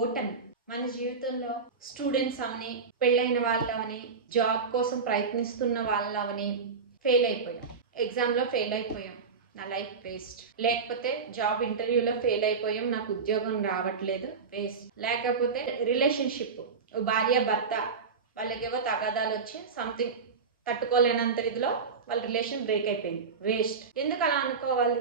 ఓటమి మన జీవితంలో స్టూడెంట్స్ అవని, పెళ్ళైన వాళ్ళవని, జాబ్ కోసం ప్రయత్నిస్తున్న వాళ్ళవని ఫెయిల్ అయిపోయాం. ఎగ్జామ్లో ఫెయిల్ అయిపోయాం, నా లైఫ్ వేస్ట్. లేకపోతే జాబ్ ఇంటర్వ్యూలో ఫెయిల్ అయిపోయాం, నాకు ఉద్యోగం రావట్లేదు, వేస్ట్. లేకపోతే రిలేషన్షిప్, భార్య భర్త వాళ్ళకేవో తగాదాలు వచ్చి సంథింగ్ తట్టుకోలేనంత ఇదిలో వాళ్ళ రిలేషన్ బ్రేక్ అయిపోయింది, వేస్ట్. ఎందుకు అలా అనుకోవాలి?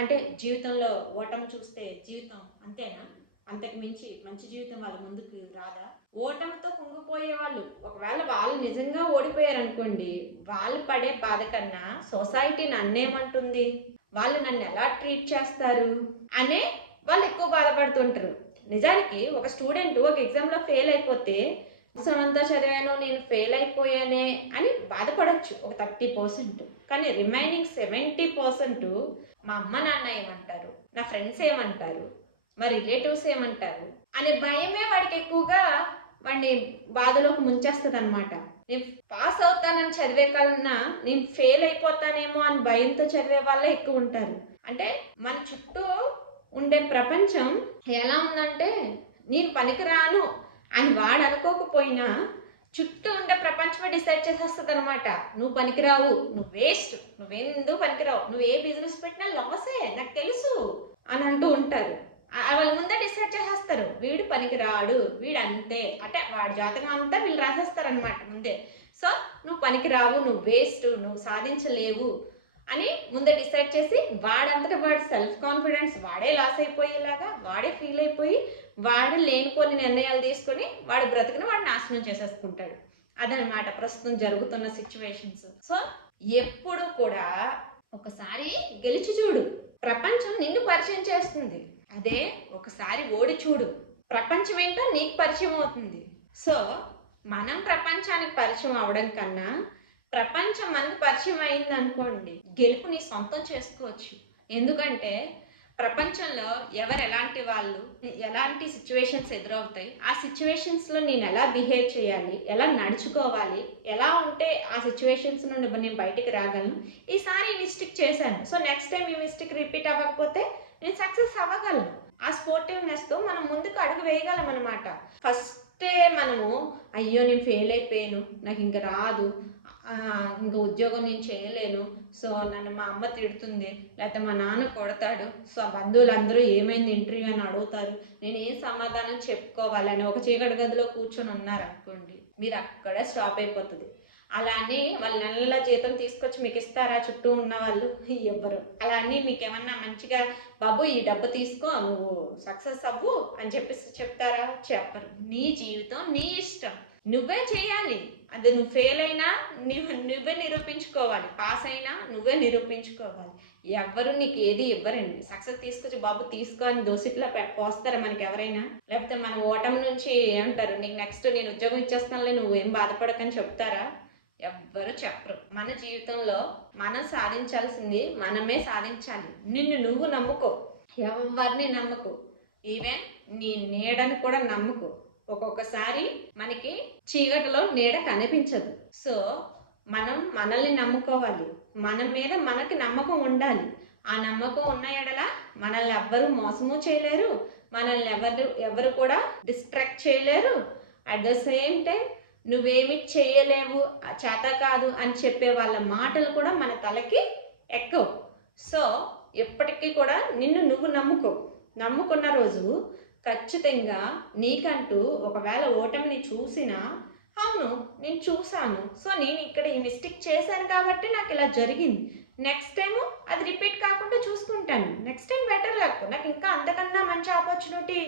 అంటే జీవితంలో ఓటమి చూస్తే జీవితం అంతేనా? అంతకు మించి మంచి జీవితం వాళ్ళ ముందుకు రాదా? ఓటమితో కుంగిపోయే వాళ్ళు, ఒకవేళ వాళ్ళు నిజంగా ఓడిపోయారు అనుకోండి, వాళ్ళు పడే బాధ కన్నా సొసైటీ నన్నేమంటుంది, వాళ్ళు నన్ను ఎలా ట్రీట్ చేస్తారు అనే వాళ్ళు ఎక్కువ బాధపడుతుంటారు. నిజానికి ఒక స్టూడెంట్ ఒక ఎగ్జామ్లో ఫెయిల్ అయిపోతే సంవత్సరమంతా చదివాను నేను ఫెయిల్ అయిపోయానే అని బాధపడవచ్చు ఒక 30%. కానీ రిమైనింగ్ 70% మా అమ్మ నాన్న ఏమంటారు, నా ఫ్రెండ్స్ ఏమంటారు, మా రిలేటివ్స్ ఏమంటారు అనే భయమే వాడికి ఎక్కువగా వాడిని బాధలోకి ముంచేస్తుంది అనమాట. నేను పాస్ అవుతానని చదివే కన్నా నేను ఫెయిల్ అయిపోతానేమో అని భయంతో చదివే వాళ్ళే ఎక్కువ ఉంటారు. అంటే మన చుట్టూ ఉండే ప్రపంచం ఎలా ఉందంటే, నేను పనికిరాను అని వాడు అనుకోకపోయినా చుట్టూ ఉండే ప్రపంచమే డిసైడ్ చేసేస్తుంది అనమాట. నువ్వు పనికిరావు, నువ్వు వేస్ట్, నువ్వెందుకు పనికిరావు, నువ్వు ఏ బిజినెస్ పెట్టినా లాసే, నాకు తెలుసు అని అంటూ ఉంటారు. వాళ్ళ ముందే డిసైడ్ చేసేస్తారు, వీడు పనికిరాడు, వీడు అంతే, అంటే వాడి జాతకం అంతా వీళ్ళు రాసేస్తారనమాట ముందే. సో నువ్వు పనికిరావు, నువ్వు వేస్ట్, నువ్వు సాధించలేవు అని ముందే డిసైడ్ చేసి వాడంతటా వాడి సెల్ఫ్ కాన్ఫిడెన్స్ వాడే లాస్ అయిపోయేలాగా, వాడే ఫీల్ అయిపోయి వాడు లేనిపోని నిర్ణయాలు తీసుకొని వాడి బ్రతుకుని వాడు నాశనం చేసేసుకుంటాడు. అదనమాట ప్రస్తుతం జరుగుతున్న సిచ్యువేషన్స్. సో ఎప్పుడు కూడా ఒకసారి గెలిచి చూడు, ప్రపంచం నిన్ను పరిచయం చేస్తుంది. అదే ఒకసారి ఓడి చూడు, ప్రపంచం ఏంటో నీకు పరిచయం అవుతుంది. సో మనం ప్రపంచానికి పరిచయం అవడం కన్నా ప్రపంచం మనకు పరిచయం అయింది అనుకోండి, గెలుపు నీ సొంతం చేసుకోవచ్చు. ఎందుకంటే ప్రపంచంలో ఎవరు ఎలాంటి వాళ్ళు, ఎలాంటి సిచ్యువేషన్స్ ఎదురవుతాయి, ఆ సిచ్యువేషన్స్లో నేను ఎలా బిహేవ్ చేయాలి, ఎలా నడుచుకోవాలి, ఎలా ఉంటే ఆ సిచ్యువేషన్స్ నుండి నేను బయటికి రాగలను. ఈసారి ఈ మిస్టేక్ చేశాను, సో నెక్స్ట్ టైం ఈ మిస్టేక్ రిపీట్ అవ్వకపోతే నేను సక్సెస్ అవ్వగలను. ఆ స్పోర్టివ్నెస్తో మనం ముందుకు అడుగు వేయగలం అనమాట. ఫస్టే మనము అయ్యో నేను ఫెయిల్ అయిపోయాను, నాకు ఇంకా రాదు, ఇంకా ఉద్యోగం నేను చేయలేను, సో నన్ను మా అమ్మ తిడుతుంది, లేకపోతే మా నాన్న కొడతాడు, సో బంధువులందరూ ఏమైంది ఇంటర్వ్యూ అని అడుగుతారు, నేను ఏం సమాధానం చెప్పుకోవాలని ఒక చీకటి గదిలో కూర్చొని ఉన్నారనుకోండి, మీరు అక్కడే స్టాప్ అయిపోతుంది. అలా అని వాళ్ళు నెల జీతం తీసుకొచ్చి మీకు ఇస్తారా చుట్టూ ఉన్న వాళ్ళు? ఇవ్వరు. అలా అని మీకు ఏమన్నా మంచిగా బాబు ఈ డబ్బు తీసుకో నువ్వు సక్సెస్ అవ్వు అని చెప్పేసి చెప్తారా? చెప్పరు. నీ జీవితం నీ ఇష్టం, నువ్వే చేయాలి. అది నువ్వు ఫెయిల్ అయినా నువ్వే నిరూపించుకోవాలి, పాస్ అయినా నువ్వే నిరూపించుకోవాలి. ఎవ్వరు నీకు ఏది ఇవ్వరండి. సక్సెస్ తీసుకొచ్చి బాబు తీసుకో అని దోసిట్లా పోస్తారా మనకి ఎవరైనా? లేకపోతే మన ఓటమి నుంచి ఏమంటారు, నీకు నెక్స్ట్ నేను ఉద్యోగం ఇచ్చేస్తానులే నువ్వు ఏం బాధపడకని చెప్తారా? ఎవ్వరు చెప్పరు. మన జీవితంలో మనం సాధించాల్సింది మనమే సాధించాలి. నిన్ను నువ్వు నమ్ముకో, ఎవరిని నమ్మకు, ఈవెన్ నీ నీడని కూడా నమ్ముకో. ఒక్కొక్కసారి మనకి చీకటిలో నీడ కనిపించదు. సో మనం మనల్ని నమ్ముకోవాలి, మన మీద మనకి నమ్మకం ఉండాలి. ఆ నమ్మకం ఉన్న ఎడల మనల్ని ఎవ్వరు మోసము చేయలేరు, మనల్ని ఎవరు కూడా డిస్ట్రాక్ట్ చేయలేరు. అట్ ద సేమ్ టైం నువ్వేమి చేయలేవు, చేత కాదు అని చెప్పే వాళ్ళ మాటలు కూడా మన తలకి ఎక్కవు. సో ఎప్పటికీ కూడా నిన్ను నువ్వు నమ్ముకున్న రోజు ఖచ్చితంగా నీకంటూ ఒకవేళ ఓటమిని చూసినా, అవును నేను చూశాను, సో నేను ఇక్కడ ఈ మిస్టేక్ చేశాను కాబట్టి నాకు ఇలా జరిగింది, నెక్స్ట్ టైము అది రిపీట్ కాకుండా చూసుకుంటాను, నెక్స్ట్ టైం బెటర్ లక్, నాకు ఇంకా అంతకన్నా మంచి ఆపర్చునిటీ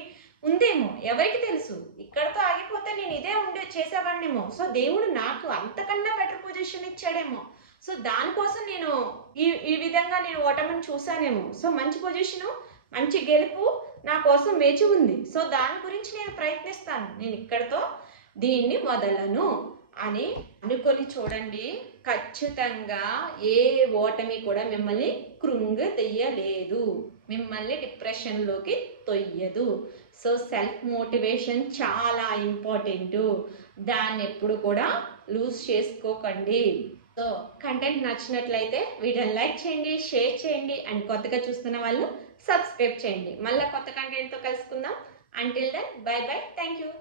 ఉందేమో, ఎవరికి తెలుసు, ఇక్కడతో ఆగిపోతే నేను ఇదే చేసేవాడినేమో, సో దేవుడు నాకు అంతకన్నా బెటర్ పొజిషన్ ఇచ్చాడేమో, సో దానికోసం నేను ఈ విధంగా నేను ఓటమిని చూశానేమో, సో మంచి పొజిషను మంచి గెలుపు నా కోసం వేచి ఉంది, సో దాని గురించి నేను ప్రయత్నిస్తాను, నేను ఇక్కడతో దీన్ని వదలను అని అనుకొని చూడండి. ఖచ్చితంగా ఏ ఓటమి కూడా మిమ్మల్ని కృంగతీయలేదు, మిమ్మల్ని డిప్రెషన్లోకి తొయ్యదు. సో సెల్ఫ్ మోటివేషన్ చాలా ఇంపార్టెంట్, దాన్ని ఎప్పుడు కూడా లూజ్ చేసుకోకండి. సో కంటెంట్ నచ్చినట్లయితే వీడియోని లైక్ చేయండి, షేర్ చేయండి, అండ్ కొత్తగా చూస్తున్న వాళ్ళు సబ్స్క్రైబ్ చేయండి. మళ్ళీ కొత్త కంటెంట్తో కలుసుకుందాం. Until then, bye bye. Thank you.